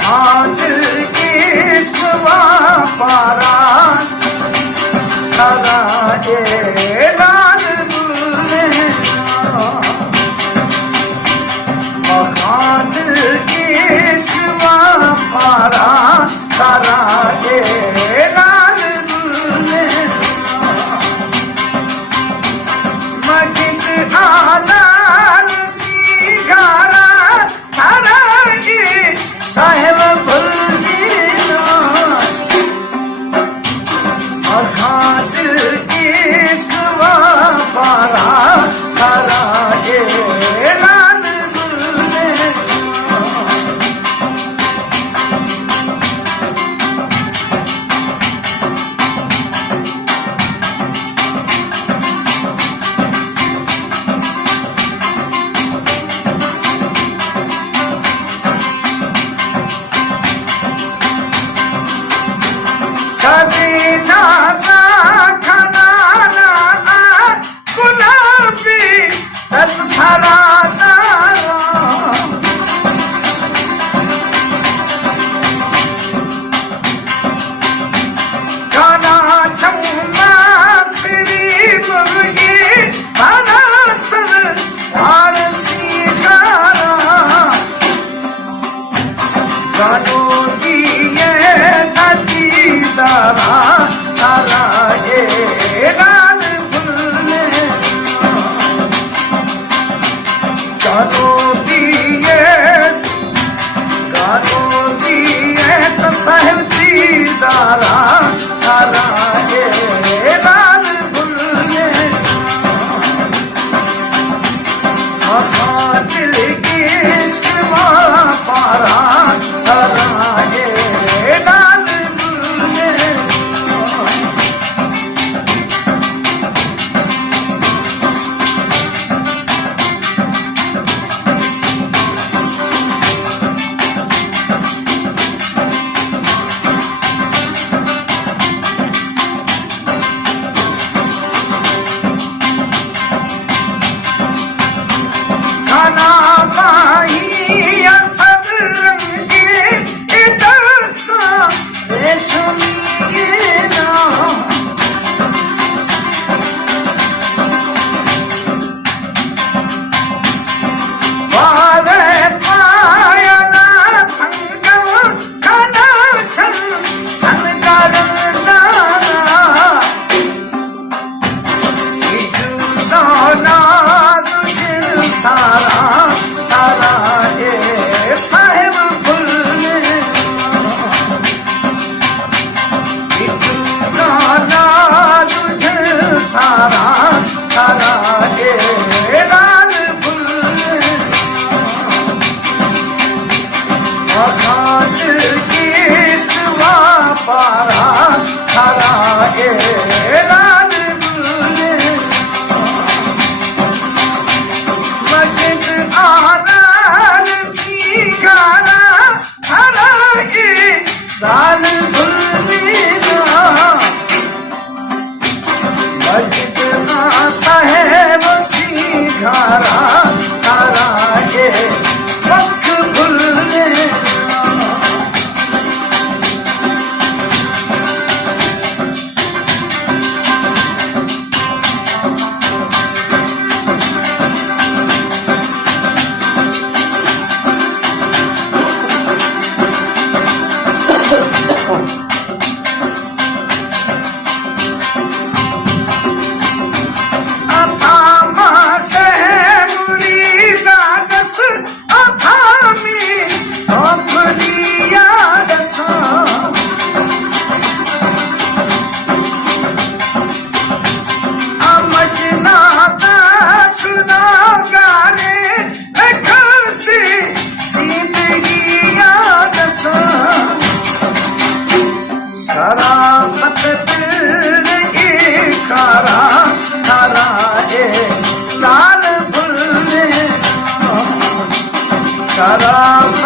खांड इश्क पारा तारा लाल गुले खांड इश्क पारा तारा लाल गुले मजिद आलाल सीगारा तारा साहेब भुलजीना खांड इश्क पारा तारा लाल गुले सदीना सा खनाना गुलाबी दस सारा तारा गाना चौमा श्री मुर्गी गाना सर भारती गाना गानों की तारा तारा लाल गुले गानों दिए तो सहमती तारा तारा लाल गुले दिल की इश्क पारा तारा लाल गुले खाना पाहिया सब रंगे दस्ता रेशमी ना वादे पाया ना संगम खाना चल चल करना सोना सारा तारा साहेब भुलने गाना तुझे सारा तारा लाल भुलने खांड इश्क पारा तारा लाल भुलने मजिद आलाल सीगारा तारा लाल गुलजीना मजिद साहेब सीगारा तारा पख भुलने लाल भुलने शराब